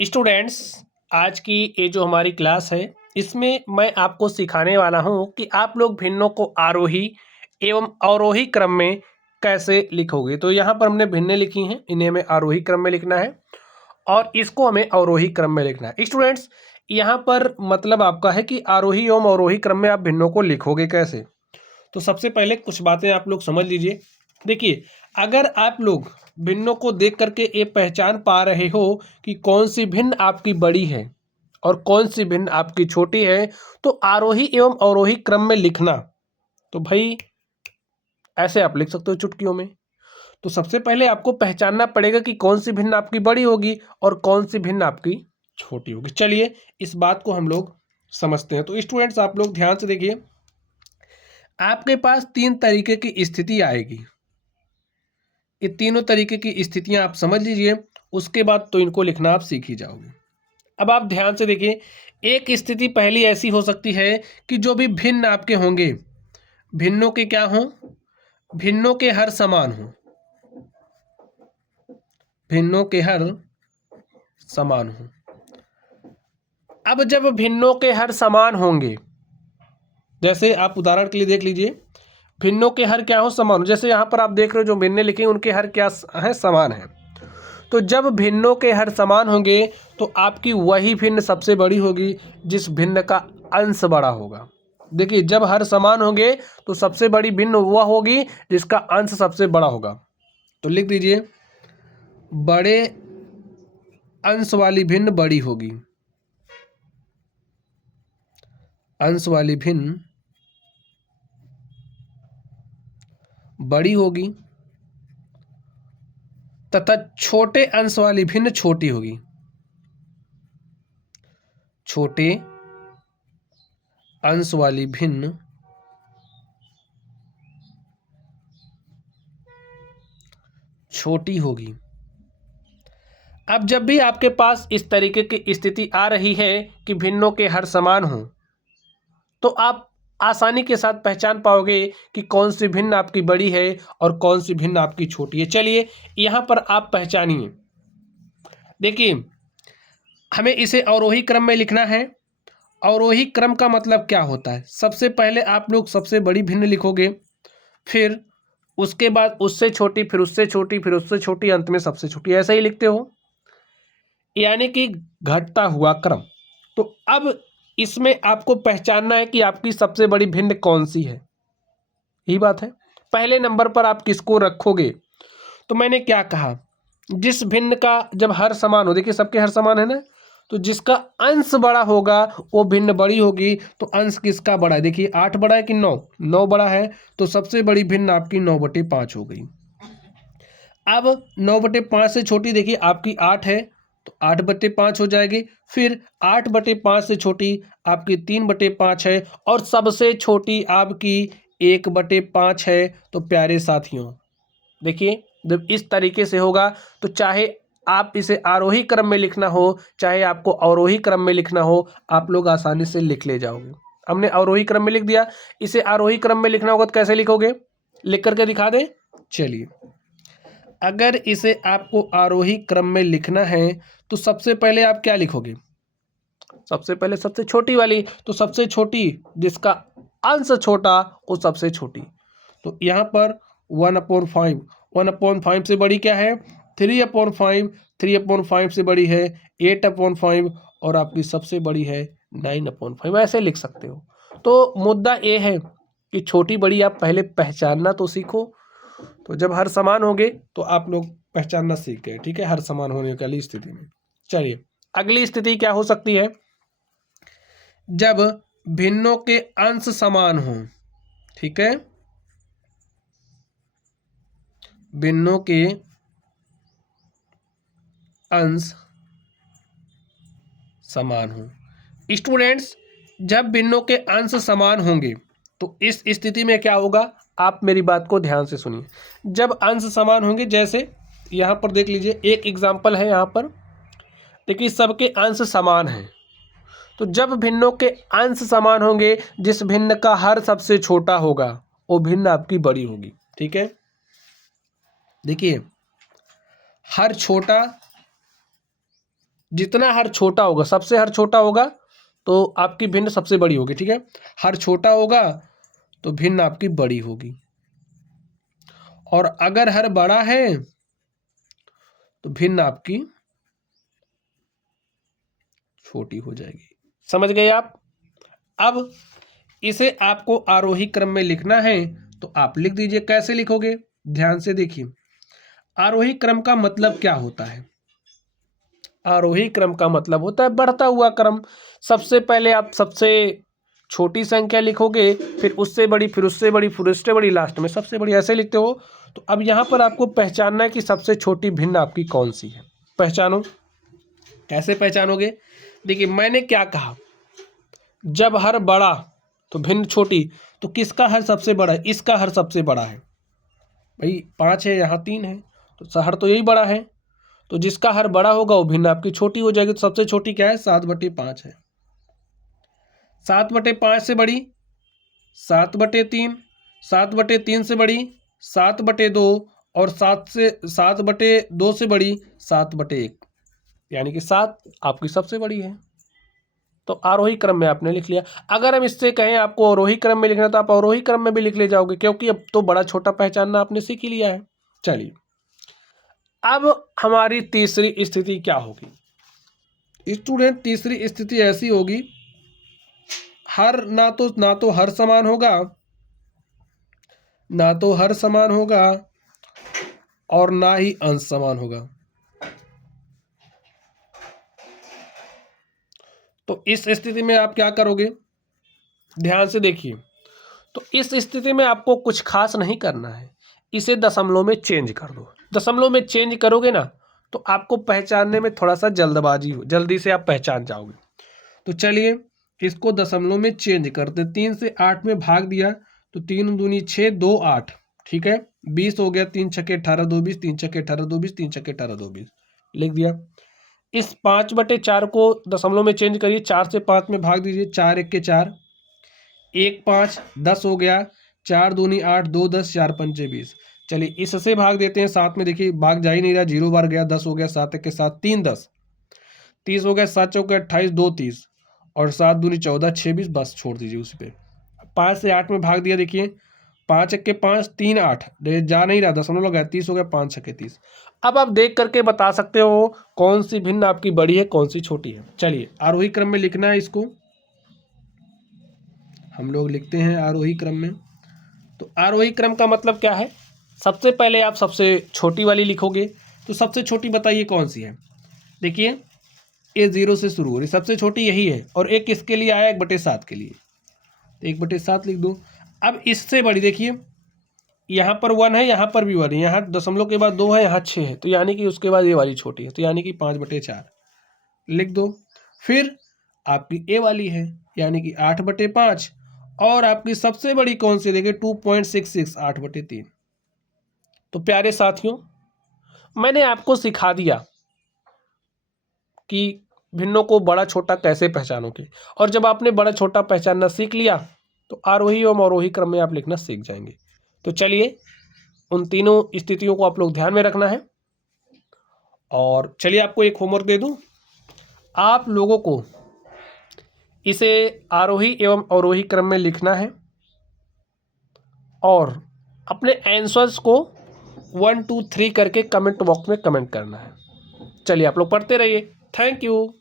Students, आज की ये जो हमारी क्लास है इसमें मैं आपको सिखाने वाला हूँ कि आप लोग भिन्नों को आरोही एवं अवरोही क्रम में कैसे लिखोगे। तो यहाँ पर हमने भिन्नें लिखी हैं, इन्हें हमें आरोही क्रम में लिखना है और इसको हमें अवरोही क्रम में लिखना है। स्टूडेंट्स, यहाँ पर मतलब आपका है कि आरोही एवं अवरोही क्रम में आप भिन्नों को लिखोगे कैसे। तो सबसे पहले कुछ बातें आप लोग समझ लीजिए। देखिए, अगर आप लोग भिन्नों को देख करके ये पहचान पा रहे हो कि कौन सी भिन्न आपकी बड़ी है और कौन सी भिन्न आपकी छोटी है, तो आरोही एवं अवरोही क्रम में लिखना, तो भाई ऐसे आप लिख सकते हो चुटकियों में। तो सबसे पहले आपको पहचानना पड़ेगा कि कौन सी भिन्न आपकी बड़ी होगी और कौन सी भिन्न आपकी छोटी होगी। चलिए इस बात को हम लोग समझते हैं। तो स्टूडेंट्स, आप लोग ध्यान से देखिए, आपके पास तीन तरीके की स्थिति आएगी। ये तीनों तरीके की स्थितियां आप समझ लीजिए, उसके बाद तो इनको लिखना आप सीख ही जाओगे। अब आप ध्यान से देखिए, एक स्थिति पहली ऐसी हो सकती है कि जो भी भिन्न आपके होंगे, भिन्नों के क्या हों, भिन्नों के हर समान हों, भिन्नों के हर समान हों। अब जब भिन्नों के हर समान होंगे, जैसे आप उदाहरण के लिए देख लीजिए, भिन्नों के हर क्या हो, समान हो। जैसे यहाँ पर आप देख रहे हो जो भिन्ने लिखे उनके हर क्या है, समान है। तो जब भिन्नों के हर समान होंगे तो आपकी वही भिन्न सबसे बड़ी होगी जिस भिन्न का अंश बड़ा होगा। देखिए, जब हर समान होंगे तो सबसे बड़ी भिन्न वह होगी जिसका अंश सबसे बड़ा होगा। तो लिख दीजिए, बड़े अंश वाली भिन्न बड़ी होगी, अंश वाली भिन्न बड़ी होगी, तथा छोटे अंश वाली भिन्न छोटी होगी, छोटे अंश वाली भिन्न छोटी होगी। अब जब भी आपके पास इस तरीके की स्थिति आ रही है कि भिन्नों के हर समान हो, तो आप आसानी के साथ पहचान पाओगे कि कौन सी भिन्न आपकी बड़ी है और कौन सी भिन्न आपकी छोटी है। चलिए यहाँ पर आप पहचानिए। देखिए, हमें इसे अवरोही क्रम में लिखना है। अवरोही क्रम का मतलब क्या होता है, सबसे पहले आप लोग सबसे बड़ी भिन्न लिखोगे, फिर उसके बाद उससे छोटी, फिर उससे छोटी, फिर उससे छोटी, अंत में सबसे छोटी, ऐसा ही लिखते हो, यानी कि घटता हुआ क्रम। तो अब इसमें आपको पहचानना है कि आपकी सबसे बड़ी भिन्न कौन सी है। यही बात है, पहले नंबर पर आप किसको रखोगे। तो मैंने क्या कहा, जिस भिन्न का जब हर समान हो, देखिए सबके हर समान है ना, तो जिसका अंश बड़ा होगा वो भिन्न बड़ी होगी। तो अंश किसका बड़ा है, देखिए 8 बड़ा है कि 9, 9 बड़ा है, तो सबसे बड़ी भिन्न आपकी 9/5 हो गई। अब 9/5 से छोटी देखिए आपकी 8 है, तो 8/5 हो जाएगी। फिर 8/5 से छोटी आपकी 3/5 है, और सबसे छोटी आपकी 1/5 है। तो प्यारे साथियों, देखिए जब इस तरीके से होगा तो चाहे आप इसे आरोही क्रम में लिखना हो, चाहे आपको अवरोही क्रम में लिखना हो, आप लोग आसानी से लिख ले जाओगे। हमने अवरोही क्रम में लिख दिया, इसे आरोही क्रम में लिखना होगा तो कैसे लिखोगे, लिख करके दिखा दें। चलिए, अगर इसे आपको आरोही क्रम में लिखना है तो सबसे पहले आप क्या लिखोगे, सबसे पहले सबसे छोटी वाली। तो सबसे छोटी जिसका अंश छोटा वो सबसे छोटी। तो यहाँ पर 1/5, 1/5 से बड़ी क्या है, 3/5, 3/5 से बड़ी है 8/5, और आपकी सबसे बड़ी है 9/5। ऐसे लिख सकते हो। तो मुद्दा ये है कि छोटी बड़ी आप पहले पहचानना तो सीखो। तो जब हर समान होंगे तो आप लोग पहचानना सीख गए, ठीक है, हर समान होने वाली स्थिति में। चलिए, अगली स्थिति क्या हो सकती है, जब भिन्नों के अंश समान हों, ठीक है, भिन्नों के अंश समान हों। स्टूडेंट्स, जब भिन्नों के अंश समान होंगे तो इस स्थिति में क्या होगा, आप मेरी बात को ध्यान से सुनिए। जब अंश समान होंगे, जैसे यहाँ पर देख लीजिए, एक एग्जाम्पल है यहाँ पर, देखिए सबके अंश समान हैं। तो जब भिन्नों के अंश समान होंगे, जिस भिन्न का हर सबसे छोटा होगा वो भिन्न आपकी बड़ी होगी, ठीक है। देखिए, हर छोटा जितना हर छोटा होगा, सबसे हर छोटा होगा तो आपकी भिन्न सबसे बड़ी होगी, ठीक है। हर छोटा होगा तो भिन्न आपकी बड़ी होगी, और अगर हर बड़ा है तो भिन्न आपकी छोटी हो जाएगी। समझ गए आप? अब इसे आपको आरोही क्रम में लिखना है तो आप लिख दीजिए। कैसे लिखोगे, ध्यान से देखिए। आरोही क्रम का मतलब क्या होता है? आरोही क्रम का मतलब होता है बढ़ता हुआ क्रम। सबसे पहले आप सबसे छोटी संख्या लिखोगे, फिर उससे बड़ी, फिर उससे बड़ी, फिर उससे बड़ी, लास्ट में सबसे बड़ी, ऐसे लिखते हो। तो अब यहाँ पर आपको पहचानना है कि सबसे छोटी भिन्न आपकी कौन सी है। पहचानो। कैसे पहचानोगे? देखिए मैंने क्या कहा, जब हर बड़ा तो भिन्न छोटी, तो किसका हर सबसे बड़ा है? इसका हर सबसे बड़ा है भाई, 5 है, यहाँ 3 है, तो हर तो यही बड़ा है। तो जिसका हर बड़ा होगा वो भिन्न आपकी छोटी हो जाएगी। तो सबसे छोटी क्या है? 7/5 है। 7/5 से बड़ी 7/3, 7/3 से बड़ी 7/2, और 7/2 से बड़ी 7/1, यानी कि 7 आपकी सबसे बड़ी है। तो आरोही क्रम में आपने लिख लिया। अगर हम इससे कहें आपको अवरोही क्रम में लिखना, तो आप अवरोही क्रम में भी लिख ले जाओगे, क्योंकि अब तो बड़ा छोटा पहचानना आपने सीख ही लिया है। चलिए, अब हमारी तीसरी स्थिति क्या होगी स्टूडेंट? तीसरी स्थिति ऐसी होगी, हर ना तो हर समान होगा, ना तो हर समान होगा और ना ही अंश समान होगा। तो इस स्थिति में आप क्या करोगे? ध्यान से देखिए। तो इस स्थिति में आपको कुछ खास नहीं करना है, इसे दशमलव में चेंज कर दो। दशमलव में चेंज करोगे ना तो आपको पहचानने में थोड़ा सा जल्दबाजी हो, जल्दी से आप पहचान जाओगे। तो चलिए इसको दशमलव में चेंज करते। 3 से 8 में भाग दिया तो 3 दूनी 6, 2 8, ठीक है। 20 हो गया, 3 छक्के 18, 2 20, 3 छक्के 18, 2 20, 3 छक्के 18, 2 20, लिख दिया। इस 5/4 को दशमलव में चेंज करिए। 4 से 5 में भाग दीजिए। 4 1 के 4, 1 5, 10 हो गया। 4 दूनी 8, 2 10, 4 पंचे 20। चलिए इससे भाग देते हैं। 7 में देखिए भाग जा ही नहीं रहा, 0 बार गया। 10 हो गया, 7 1 के 7, 3 10, 30 हो गया। 7 चौके 28, 2 30, और 7 दूनी 14, 6 20, बस छोड़ दीजिए उस पर। 5 से 8 में भाग दिया, देखिए 5 1 के 5, 3 8, जा नहीं रहा, दशमलव लगा, 30 हो गया। 5 6 के 30। अब आप देख करके बता सकते हो कौन सी भिन्न आपकी बड़ी है, कौन सी छोटी है। चलिए आरोही क्रम में लिखना है इसको, हम लोग लिखते हैं आरोही क्रम में। तो आरोही क्रम का मतलब क्या है? सबसे पहले आप सबसे छोटी वाली लिखोगे। तो सबसे छोटी बताइए कौन सी है? देखिए ये 0 से शुरू हो रही, सबसे छोटी यही है, और एक किसके लिए आया? 1/7 के लिए, तो 1/7 लिख दो। अब इससे बड़ी देखिए, यहाँ पर 1 है, यहाँ पर भी 1 है, यहाँ दशमलव के बाद 2 है, यहाँ 6 है, तो यानी कि उसके बाद ये वाली छोटी है, तो यानी कि 5/4 लिख दो। फिर आपकी ए वाली है, यानी कि 8/5, और आपकी सबसे बड़ी कौन सी? देखिए 2.66, 8/3। तो प्यारे साथियों, मैंने आपको सिखा दिया कि भिन्नों को बड़ा छोटा कैसे पहचानोगे, और जब आपने बड़ा छोटा पहचानना सीख लिया तो आरोही एवं अवरोही क्रम में आप लिखना सीख जाएंगे। तो चलिए उन तीनों स्थितियों को आप लोग ध्यान में रखना है। और चलिए आपको एक होमवर्क दे दूं, आप लोगों को इसे आरोही एवं अवरोही क्रम में लिखना है, और अपने आंसर्स को 1 2 3 करके कमेंट बॉक्स में कमेंट करना है। चलिए आप लोग पढ़ते रहिए। Thank you.